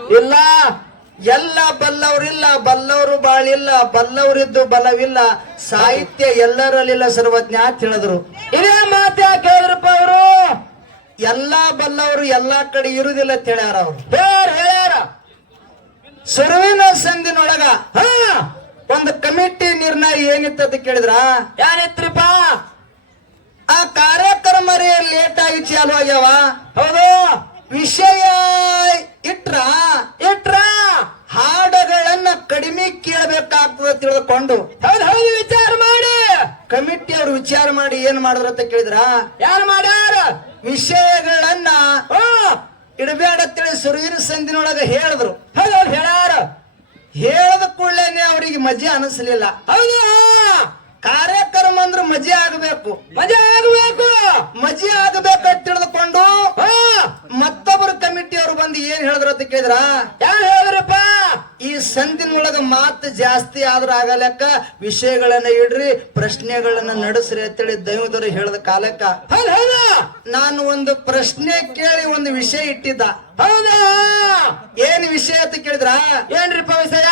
ಇಲ್ಲ. ಎಲ್ಲ ಬಲ್ಲವರಿಲ್ಲ ಬಲ್ಲವರು ಬಾಳಿಲ್ಲ ಬಲ್ಲವರಿದ್ದು ಬಲವಿಲ್ಲ. ಸಾಹಿತ್ಯ ಎಲ್ಲರಲ್ಲಿಲ್ಲ ಸರ್ವಜ್ಞ ಅಂತ ಹೇಳಿದ್ರು. ಇದೇ ಮಾತು ಯಾಕೆ ಹೇಳಿದ್ರಪ್ಪ ಅವರು? ಎಲ್ಲಾ ಬಲ್ಲವರು ಎಲ್ಲಾ ಕಡೆ ಇರುವುದಿಲ್ಲ ಅಂತ ಹೇಳ್ಯಾರ ಅವ್ರು. ಹೇಳ್ಯಾರ ಹೇಳ್ಯಾರ. ಸುರುವಿನ ಸಂದಿನೊಳಗ ಹ ಒಂದು ಕಮಿಟಿ ನಿರ್ಣಯ ಏನಿತ್ತು ಅಂತ ಕೇಳಿದ್ರ? ಯಾರಿತ್ರಿಪ್ಪ ಆ ಕಾರ್ಯಕ್ರಮ ಲೇಟ್ ಆಗಿ ಚಾಲು ಆಗ್ಯಾವ. ಹೌದು. ವಿಷಯ ಇಟ್ರ? ಇಟ್ರ? ಹಾಡುಗಳನ್ನ ಕಡಿಮೆ ಕೇಳಬೇಕಾಗ್ತದೆ ತಿಳಿದುಕೊಂಡು ಹೌದು ಹೌದು ವಿಚಾರ ಮಾಡಿ. ಕಮಿಟಿ ಅವರು ವಿಚಾರ ಮಾಡಿ ಏನ್ ಮಾಡಿದ್ರ ಅಂತ ಕೇಳಿದ್ರ? ಯಾರು ಮಾಡ್ಯಾರ? ವಿಷಯಗಳನ್ನ ಇಡಬೇಡ ತಿಳಿ ಸುರುವಿನ ಸಂದಿನೊಳಗ ಹೇಳಿದ್ರು. ಹೌದು ಅವ್ರು ಹೇಳ್ಯಾರ. ಹೇಳದ ಕೂಡಲೇನೆ ಅವರಿಗೆ ಮಜೆ ಅನಿಸ್ಲಿಲ್ಲ. ಹೌದು. ಕಾರ್ಯಕ್ರಮ ಅಂದ್ರೆ ಮಜೆ ಆಗಬೇಕು. ಮಜೆ ಆಗಬೇಕು. ಮಜೆ ಆಗಬೇಕಂತ ತಿಳಿದುಕೊಂಡು ಹಾ ಮತ್ತೊಬ್ಬರು ಕಮಿಟಿ ಅವರು ಬಂದು ಏನ್ ಹೇಳಿದ್ರು ಅಂತ ಕೇಳಿದ್ರ? ಯಾರು ಹೇಳಿದ್ರಪ್ಪ? ಈ ಸಂದಿನೊಳಗ ಮಾತು ಜಾಸ್ತಿ ಆದ್ರ ಆಗಲಕ್ಕ ವಿಷಯಗಳನ್ನ ಇಡ್ರಿ ಪ್ರಶ್ನೆಗಳನ್ನ ನಡೆಸ್ರಿ ಅಂತೇಳಿ ದೈವದವರು ಹೇಳದ ಕಾಲಕ್ಕ. ನಾನು ಒಂದು ಪ್ರಶ್ನೆ ಕೇಳಿ ಒಂದು ವಿಷಯ ಇಟ್ಟಿದ್ದ. ಹೌದಾ. ಏನ್ ವಿಷಯ ಅಂತ ಕೇಳಿದ್ರ? ಏನ್ರಿ ವಿಷಯ?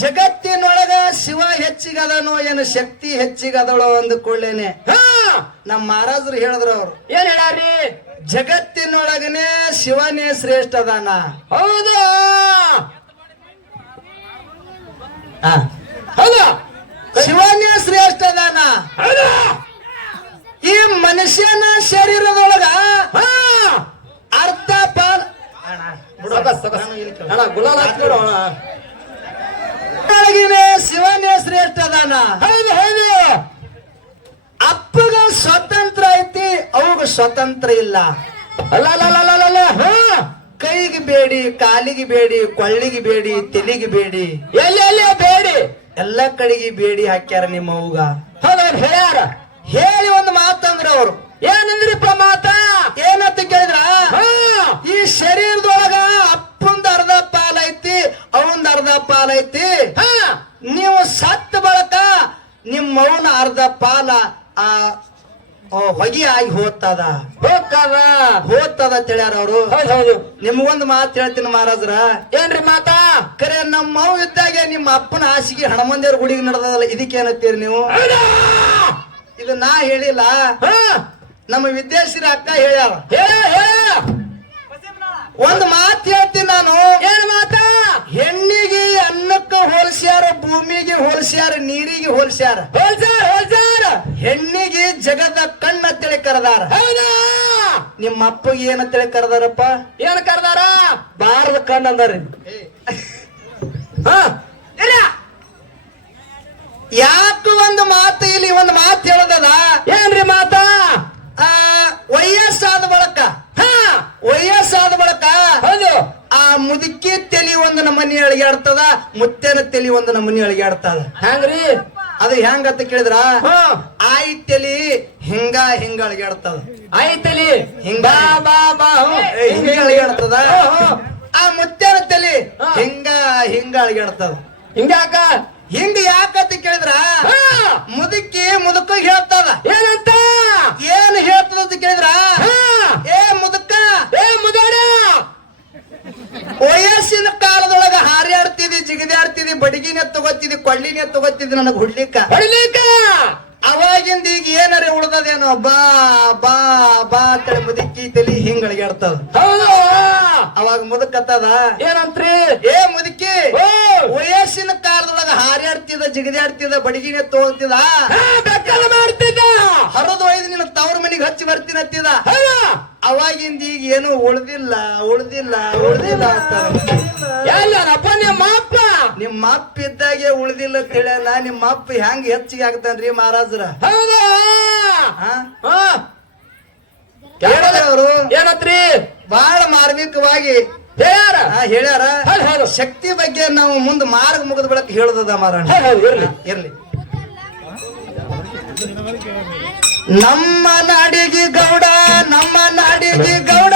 ಜಗತ್ತಿನೊಳಗ ಶಿವ ಹೆಚ್ಚಿಗದನೋ ಏನು ಶಕ್ತಿ ಹೆಚ್ಚಿಗದಳೋ ಅಂದ ಕೊಳ್ಳೇನೆ ಹಾ. ನಮ್ಮ ಮಹಾರಾಜರು ಹೇಳಿದ್ರು ಅವ್ರು. ಏನ್ ಹೇಳ್ಯಾರಿ ಜಗತ್ತಿನೊಳಗನೆ ಶಿವನೇ ಶ್ರೇಷ್ಠ ಅದಾನ. ಹೌದು? ಹೌದು? ಶಿವನೇ ಶ್ರೇಷ್ಠ ಅದಾನ. ಈ ಮನುಷ್ಯನ ಶರೀರದೊಳಗ ಹಾ. ಅರ್ಧ ಪಾಲ್ ಗುಲಾಲ ಶಿವನೇ ಶ್ರೇಷ್ಠ ಅದಾನ ಹೌದು ಹೌದು ಅಪ್ಪಗ ಸ್ವತಂತ್ರ ಐತಿ ಅವಾಗ ಸ್ವತಂತ್ರ ಇಲ್ಲ. ಅಲ್ಲ ಕೈಗೆ ಬೇಡಿ ಕಾಲಿಗೆ ಬೇಡಿ ಕೊಳ್ಳಿಗೆ ಬೇಡಿ ತೆಲಿಗೆ ಬೇಡಿ. ಎಲ್ಲಿ ಎಲ್ಲಿ ಬೇಡಿ. ಎಲ್ಲ ಕಡೆಗೆ ಬೇಡಿ ಹಾಕ್ಯಾರ ನಿಮ್ಮ ಅವ್ಗ. ಹೇಳ್ಯಾರ. ಹೇಳಿ ಒಂದು ಮಾತಂದ್ರ ಅವರು. ಏನಂದ್ರಿಪ್ಪ ಮಾತ? ಏನಂತ ಕೇಳಿದ್ರ? ಈ ಶರೀರದೊಳಗ ಅಪ್ಪಂದ ಅರ್ಧ ಪಾಲೈತಿ ಐತಿ ಅವಂದ ಅರ್ಧ ಪಾಲೈತಿ ನೀವು ಸತ್ತ ಬಳಕ ನಿಮ್ಮ ಮೌನ ಅರ್ಧ ಪಾಲ ಆ, ಹೊಗೆ ಆಗಿ ಹೋಗ್ತದ. ಹೋಗ್ತದ. ಹೋಗ್ತದ ಅಂತ ಹೇಳ್ಯಾರ ಅವರು. ಹೌದು ನಿಮ್ಗೊಂದು ಮಾತು ಹೇಳ್ತೀನಿ ಮಹಾರಾಜ್ರ. ಏನ್ರಿ ಮಾತಾ? ಕರೆ ನಮ್ಮ ಮಾವು ಇದ್ದಾಗೆ ನಿಮ್ಮ ಅಪ್ಪನ ಹಾಸಿಗೆ ಹಣಮಂದಿರ ಗುಡಿಗೆ ನಡೆದಲ್ಲ ಇದಕ್ಕೆ ಏನತ್ತೀರಿ ನೀವು? ಇದು ನಾ ಹೇಳಿಲ್ಲ. ನಮ್ಮ ವಿದ್ಯಾಶ್ರೀ ಅಕ್ಕ ಹೇಳ್ಯಾರ. ಒಂದ್ ಮಾತು ಹೇಳ್ತೀನಿ ನಾನು. ಏನ್ ಮಾತಾ? ಹೆಣ್ಣಿಗೆ ಅನ್ನಕ್ಕ ಹೋಲಿಸ್ಯಾರ ಭೂಮಿಗೆ ಹೋಲಿಸ್ಯಾರ ನೀರಿಗೆ ಹೋಲಿಸ್ಯಾರ. ಹೋಲ್ಸಾರ ಹೋಲ್ಸಾರ ಹೆಣ್ಣಿಗೆ ಜಗದ ಕಣ್ಣ ತಿಳಿ ಕರೆದಾರ. ಹೌದಾ? ನಿಮ್ಮ ಅಪ್ಪಗೆ ಏನ ತಿಳಿ ಕರೆದಾರಪ್ಪ? ಏನ್ ಕರೆದಾರ? ಬಾರದ ಕಣ್ಣು ಅಂದಾರ. ಯಾಕ ಒಂದು ಮಾತು ಇಲ್ಲಿ ಒಂದು ಮಾತು ಹೇಳದದ? ಏನ್ರಿ ಮಾತ? ಆ ವಯಸ್ಸಾದ ಬಳಕ. ಹಾ. ವಯಸ್ಸಾದ ಬಳಕ. ಹೌದು. ಆ ಮುದುಕಿ ತಲಿ ಒಂದು ನಮನಿ ಅಳಗ್ಯಾಡ್ತದ ಮುತ್ತೇನ ತಲಿ ಒಂದು ನಮನಿ ಅಳಗ್ಯಾಡ್ತದ ಹಂಗ್ರಿ? ಅದು ಹೆಂಗಂತ ಕೇಳಿದ್ರ? ಆಯ್ತಲಿ ಆಯಿ ತಲಿ ಹಿಂಗ ಹಿಂಗ ಅಳಿಗಾಡ್ತದ. ಆಯ್ತಲಿ. ಹಿಂಗ. ಬಾ ಬಾ ಹಿಂಗ. ಆ ಮುತ್ತೇನ ತಲಿ. ಹಿಂಗ ಹಿಂಗ ಅಳಿಗಾಡ್ತದ. ಹಿಂಗ್ಯಾಕ ಹಿಂಗ ಯಾಕಂತ ಕೇಳಿದ್ರ? ಮುದುಕಿ ಮುದುಕ ಹೇಳ್ತದ. ಏನಂತ? ಏನ್ ಹೇಳ್ತದ ಅಂತ ಕೇಳಿದ್ರ ಹಾ ಏ ಮುದುಕ ಏ ಮುದಾಡ ವಯಸ್ಸಿನ ಕಾಲದೊಳಗ ಹಾರ್ಯಾಡ್ತಿದಿ ಜಿಗಿದಾಡ್ತಿದಿ ಬಡಗಿನೇ ತಗೋತಿದಿ ಕೊಳ್ಳಿನೇ ತಗೋತಿದಿ ನನಗ್ ಹುಡ್ಲಿಕ್ಕ. ಹೊಡಿಲಿಕ್ಕ? ಅವಾಗಿಂದ ಈಗ ಏನಾರ ಉಳ್ದದೇನೋ ಬಾ ಬಾ ಬಾ ಅಂತೇಳಿ ಮುದುಕಿ ತಲಿ ಹಿಂಗ್ ಅಳಿಗಾಡ್ತದ. ಹೌದು. ಅವಾಗ ಮುದುಕತ್ತದ ಏನಂತ್ರಿ? ಏ ಮುದುಕಿ ವಯಸ್ಸಿನ ಕಾಲದೊಳಗ ಹಾರ್ಯಾಡ್ತಿದ ಜಿಗಿದಾಡ್ತಿದ್ದ ಬಡಗಿನೇ ತೋಗ್ತಿದ ಬೆಕ್ಕಲ ಮಾಡ್ತಿದ್ದ. ಹರಿದು ಒಯ್ದು ನಿನ್ನ ತವ್ರ ಮನಿಗೆ ಹಚ್ಚಿ ಬರ್ತೀನಿ ಹತ್ತಿದ ಹೌದಾ. ಅವಾಗಿಂದ ಈಗ ಏನು ಉಳ್ದಿಲ್ಲ ಉಳ್ದಿಲ್ಲ ಉಳ್ದಿಲ್ಲ ಅಂತ. ಎಲ್ಲರಪ್ಪ ನಿಮ್ಮ ಅಪ್ಪ ನಿಮ್ಮ ಅಪ್ಪ ಇದ್ದಾಗೆ ಉಳಿದಿಲ್ಲ ತಿಳಿಯಲ್ಲ ನಿಮ್ಮ ಅಪ್ಪ ಹೆಂಗ್ ಹೆಚ್ಚಿಗೆ ಆಗ್ತಾನ್ರಿ ಮಹಾರಾಜ್ರ? ಹೌದಾ. ಹಾ? ಅವರು. ಏನಂತ್ರಿ? ಬಹಳ ಮಾರ್ಮಿಕವಾಗಿ ಹೇಳ್ಯಾರ. ಆ, ಹೇಳ್ಯಾರ. ಹೌದು ಹೌದು. ಶಕ್ತಿ ಬಗ್ಗೆ ನಾವು ಮುಂದೆ ಮಾರ್ಗ ಮುಗಿದ ಬಳಕ ಹೇಳುದದ ಮಾರಣ. ಹೌದು ಹೌದು ಇರ್ಲಿ. ಇರ್ಲಿ. ನಮ್ಮ ನಾಡಿಗೆ ಗೌಡ ನಮ್ಮ ನಾಡಿಗೆ ಗೌಡ.